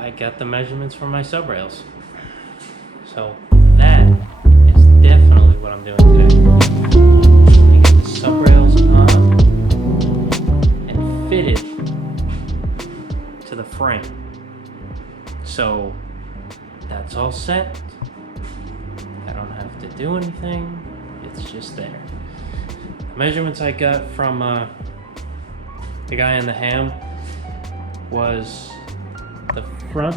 I got the measurements for my subrails. So that is definitely what I'm doing today. Get the subrails on and fitted to the frame. So that's all set. I don't have to do anything. It's just there. The measurements I got from the guy in the ham was the front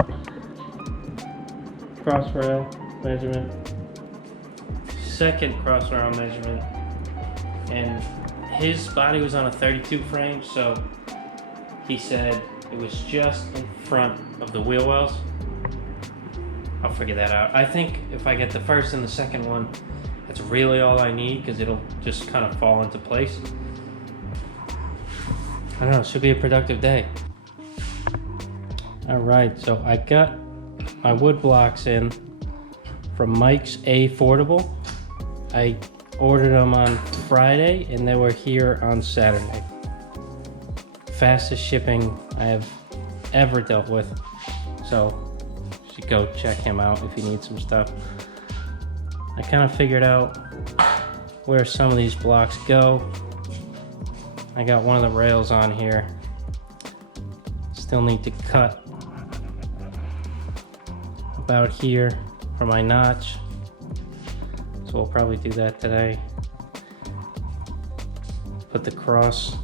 cross rail measurement, second cross rail measurement, and his body was on a 32 frame, so he said it was just in front of the wheel wells. I'll figure that out. I think if I get the first and the second one, that's really all I need, because it'll just kind of fall into place. I don't know, it should be a productive day. All right, so I got my wood blocks in from Mike's Affordable. I ordered them on Friday and they were here on Saturday. Fastest shipping I have ever dealt with. So you should go check him out if you need some stuff. I kind of figured out where some of these blocks go. I got one of the rails on here. Still need to cut about here for my notch, so we'll probably do that today. Put the cross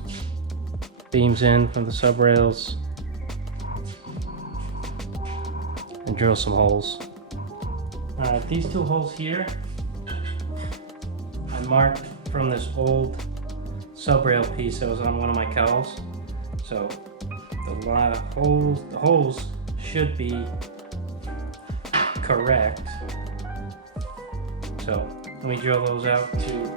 beams in from the subrails and drill some holes. Alright, these two holes here I marked from this old subrail piece that was on one of my cowls, so the holes should be correct. So let me drill those out too.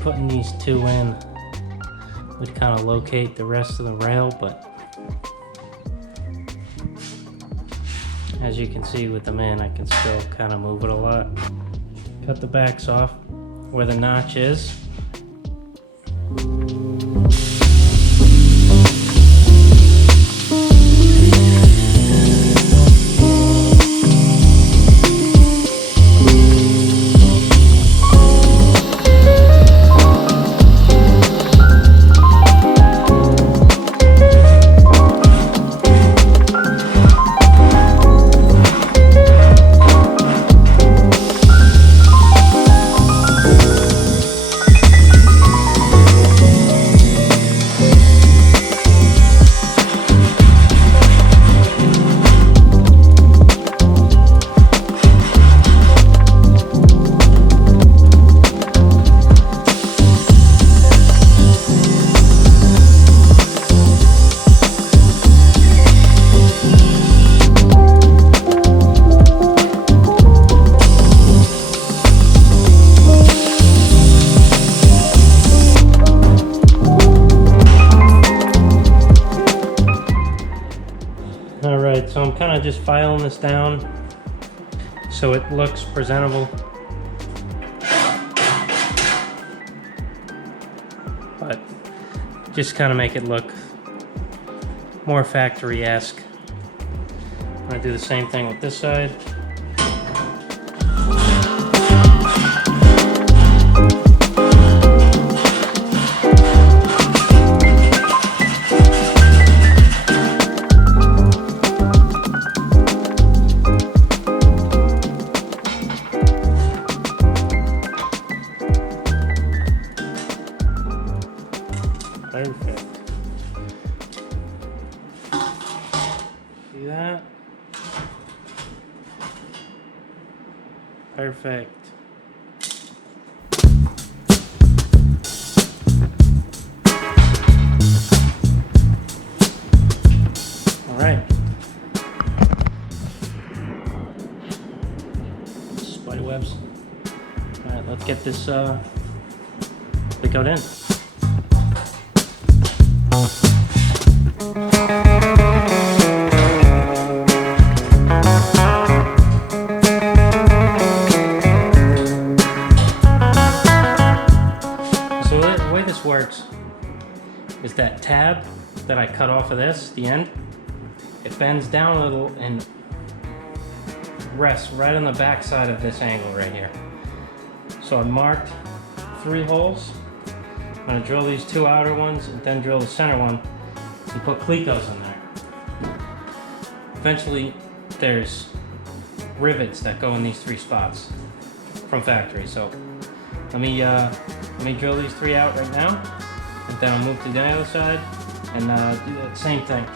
Putting these two in would kind of locate the rest of the rail, but as you can see with them in, I can still kind of move it a lot. Cut the backs off where the notch is. Alright, so I'm kind of just filing this down so it looks presentable. But just kind of make it look more factory-esque. I'm going to do the same thing with this side. Perfect. See that? Perfect. All right. Spider webs. All right, let's get this pick out in. So the way this works is that tab that I cut off of this, the end, it bends down a little and rests right on the back side of this angle right here. So I marked 3 holes. I'm going to drill these 2 outer ones and then drill the center one and put clecos in there. Eventually there's rivets that go in these 3 spots from factory. So let me drill these 3 out right now, and then I'll move to the other side and do the same thing.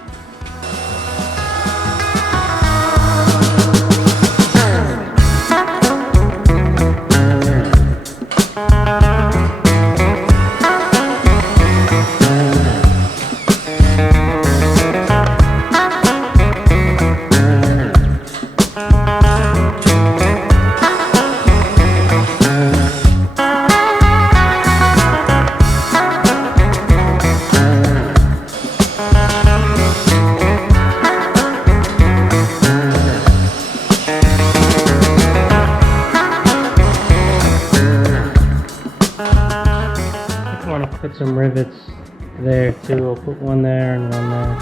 Put some rivets there too. I'll put one there and one there.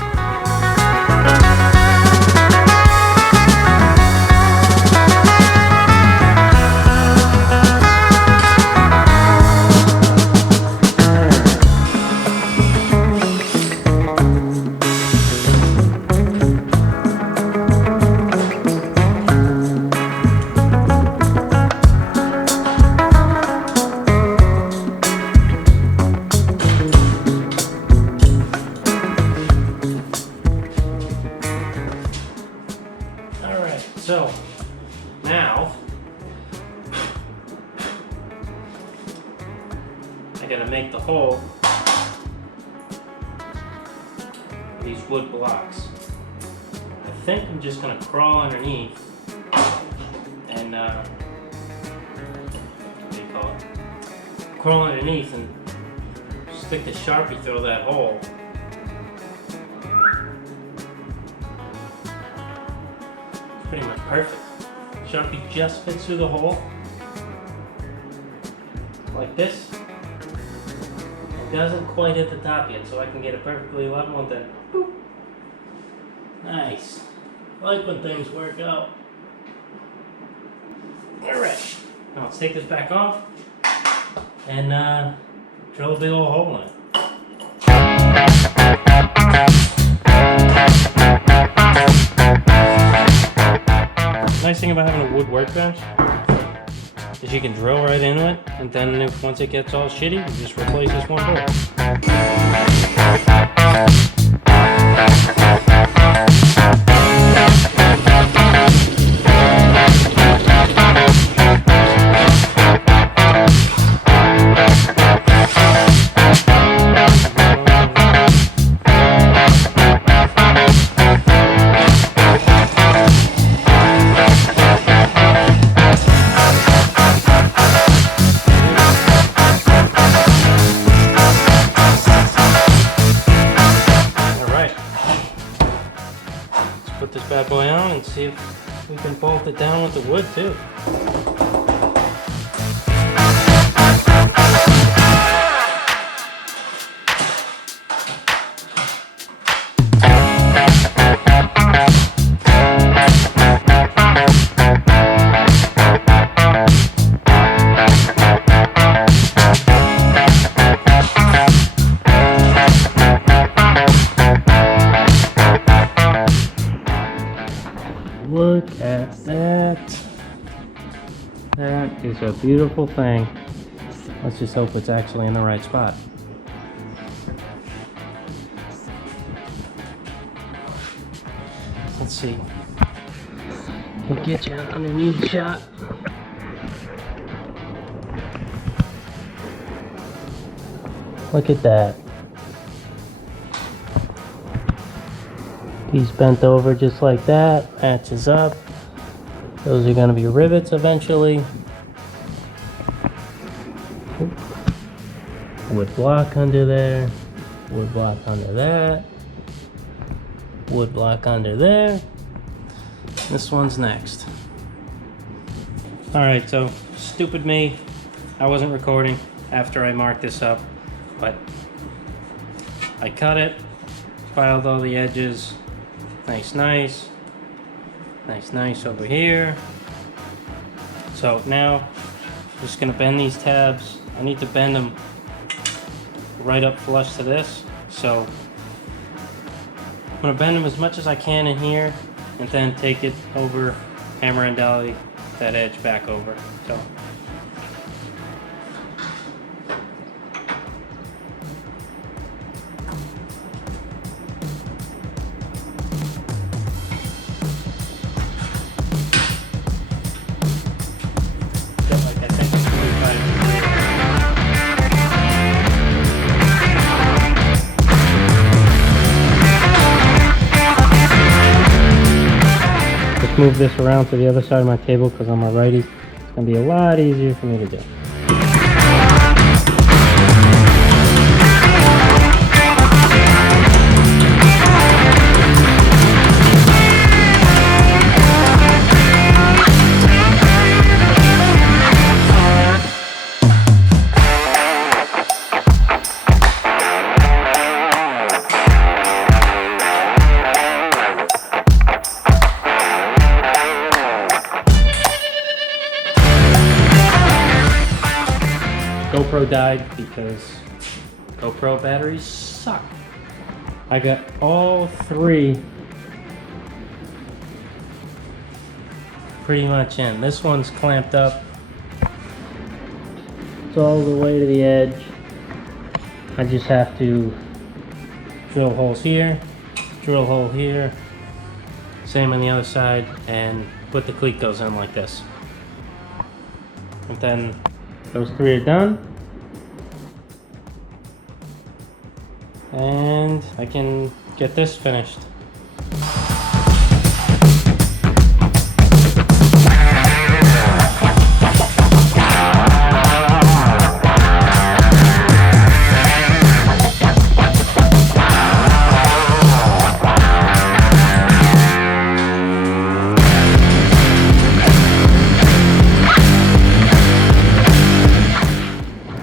So now I gotta make the hole for these wood blocks. I think I'm just gonna crawl underneath and what do you call it? Crawl underneath and stick the Sharpie through that hole. Pretty much perfect. Sharpie just fits through the hole like this. It doesn't quite hit the top yet, so I can get it perfectly level and then boop. Nice. I like when things work out. Alright, now let's take this back off and drill a big old hole in it. Nice thing about having a wood workbench is you can drill right into it, and then once it gets all shitty, you just replace this one bolt. Put this bad boy on and see if we can bolt it down with the wood too. Look at that. That is a beautiful thing. Let's just hope it's actually in the right spot. see. We'll get you underneath the shot. Look at that. He's bent over just like that, matches up. Those are going to be rivets eventually. Wood block under there, wood block under that, wood block under there. This one's next. Alright, so stupid me. I wasn't recording after I marked this up, but I cut it, filed all the edges. Nice, nice. Nice, nice over here. So now, I'm just gonna bend these tabs. I need to bend them right up flush to this. So I'm gonna bend them as much as I can in here and then take it over, hammer and dolly that edge back over. So move this around to the other side of my table because I'm a righty. It's going to be a lot easier for me to do. GoPro died because GoPro batteries suck. I got all three pretty much in. This one's clamped up. It's all the way to the edge. I just have to drill holes here, drill hole here, same on the other side, and put the cleat goes in like this. And then those three are done. And I can get this finished.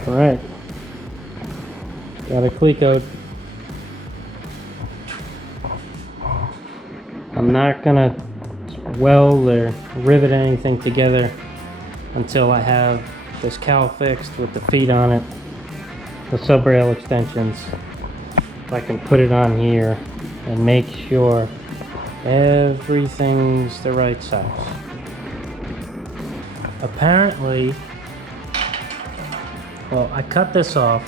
Alright. Got a cleat code. I'm not gonna weld or rivet anything together until I have this cowl fixed with the feet on it, the subrail extensions. I can put it on here and make sure everything's the right size. Apparently, well, I cut this off,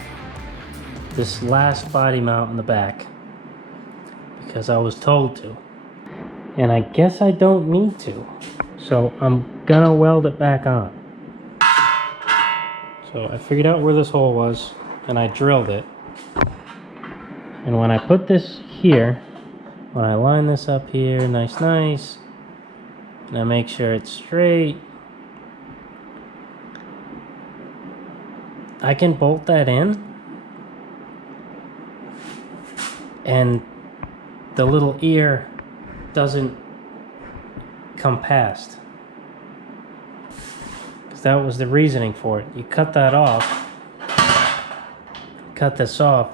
this last body mount in the back, because I was told to. And I guess I don't need to. So I'm gonna weld it back on. So I figured out where this hole was and I drilled it. And when I put this here, when I line this up here, nice, nice, and I make sure it's straight, I can bolt that in and the little ear doesn't come past, because that was the reasoning for it. You cut that off, cut this off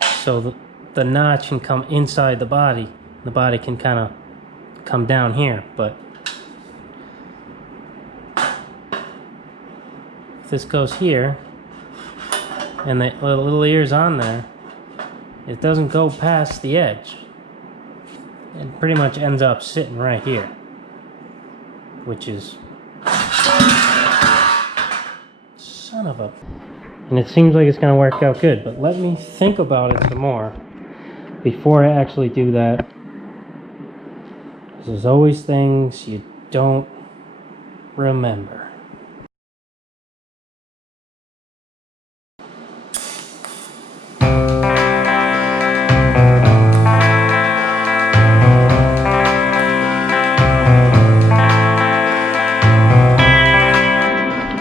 so the notch can come inside the body can kind of come down here. But if this goes here and the little ear's on there, it doesn't go past the edge. It pretty much ends up sitting right here, which is son of a... And it seems like it's going to work out good, but let me think about it some more before I actually do that. There's always things you don't remember.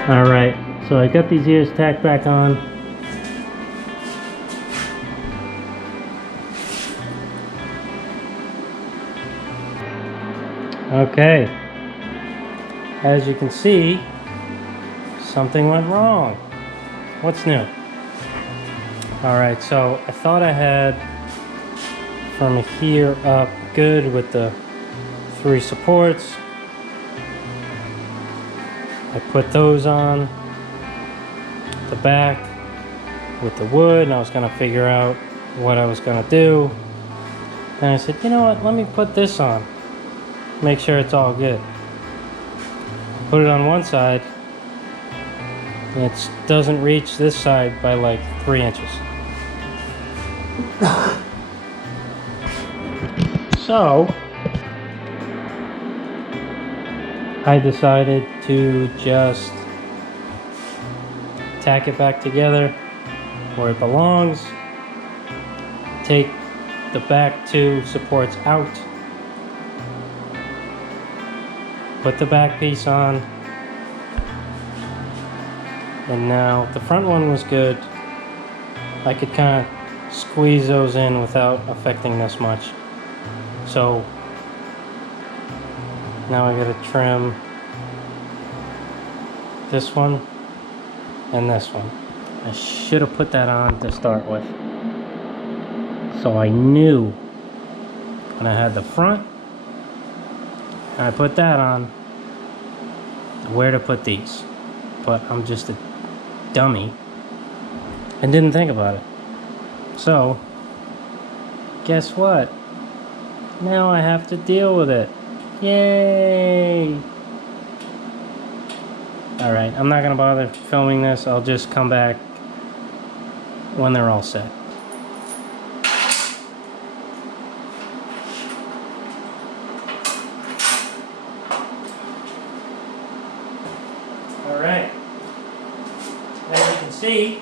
Alright, so I got these ears tacked back on. Okay, as you can see, something went wrong. What's new? Alright, so I thought I had from here up good with the 3 supports. I put those on the back with the wood, and I was going to figure out what I was going to do. And I said, you know what, let me put this on. Make sure it's all good. Put it on one side, and it doesn't reach this side by like 3 inches. So I decided to just tack it back together where it belongs. Take the back 2 supports out. Put the back piece on. And now the front one was good. I could kind of squeeze those in without affecting this much. So now I gotta trim this one and this one. I should have put that on to start with, so I knew when I had the front and I put that on where to put these. But I'm just a dummy and didn't think about it. So guess what? Now I have to deal with it. Yay! Alright, I'm not gonna bother filming this. I'll just come back when they're all set. Alright, as you can see,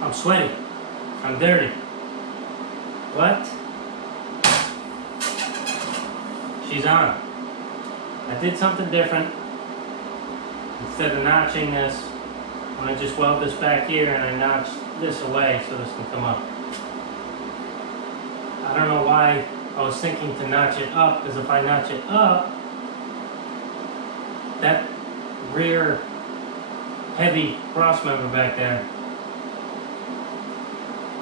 I'm sweaty, I'm dirty, but she's on. I did something different. Instead of notching this, I'm going to just weld this back here, and I notched this away so this can come up. I don't know why I was thinking to notch it up, because if I notch it up, that rear heavy cross member back there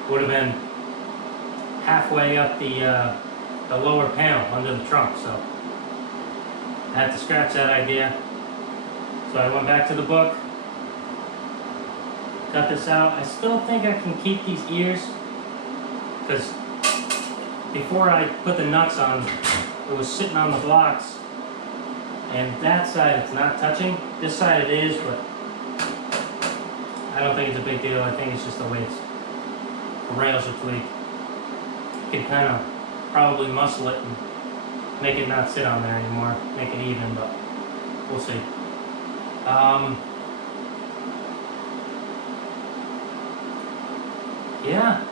would have been halfway up the lower panel under the trunk, so I had to scratch that idea. So I went back to the book, cut this out. I still think I can keep these ears, because before I put the nuts on, it was sitting on the blocks, and that side it's not touching. This side it is, but I don't think it's a big deal. I think it's just the weights. The rails are tweaked. You can kind of probably muscle it and make it not sit on there anymore, make it even, but we'll see. Yeah,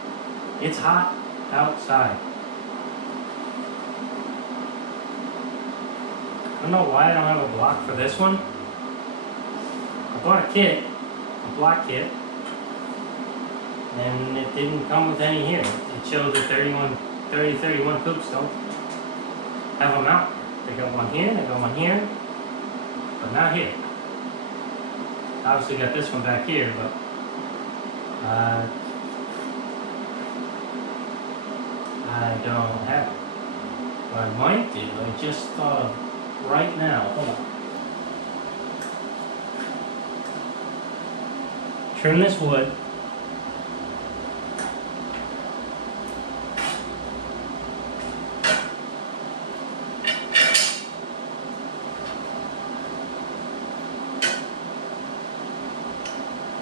it's hot outside. I don't know why I don't have a block for this one. I bought a kit, a block kit, and it didn't come with any here. It shows that 30-31 Coupes don't have them out. They got one here, they got one here, but not here. Obviously got this one back here, but I don't have it. What I might do, I just thought of right now. Hold on. Trim this wood.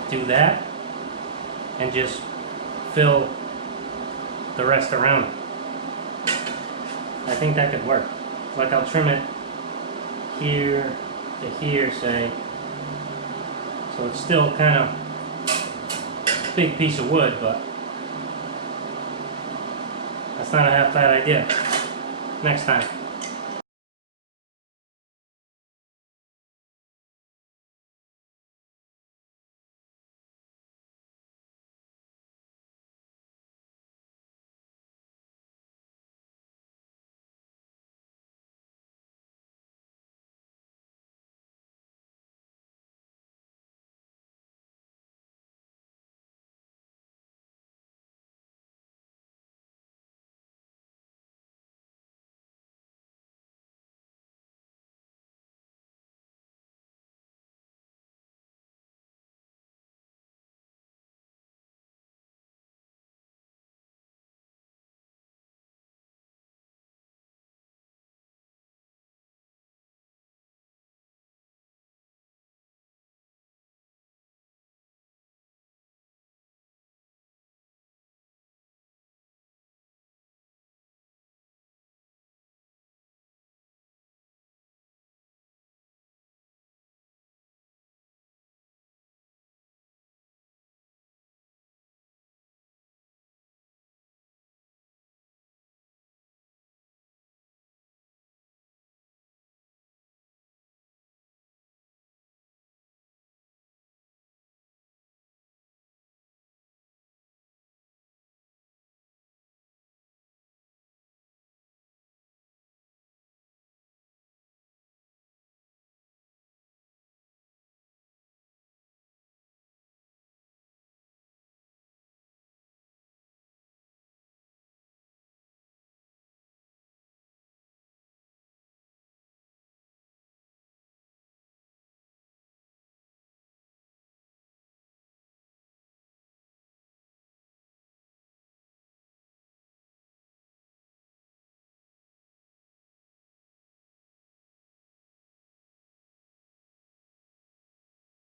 Do that and just fill the rest around it. I think that could work. Like I'll trim it here to here, say. So it's still kind of a big piece of wood, but that's not a half bad idea. Next time.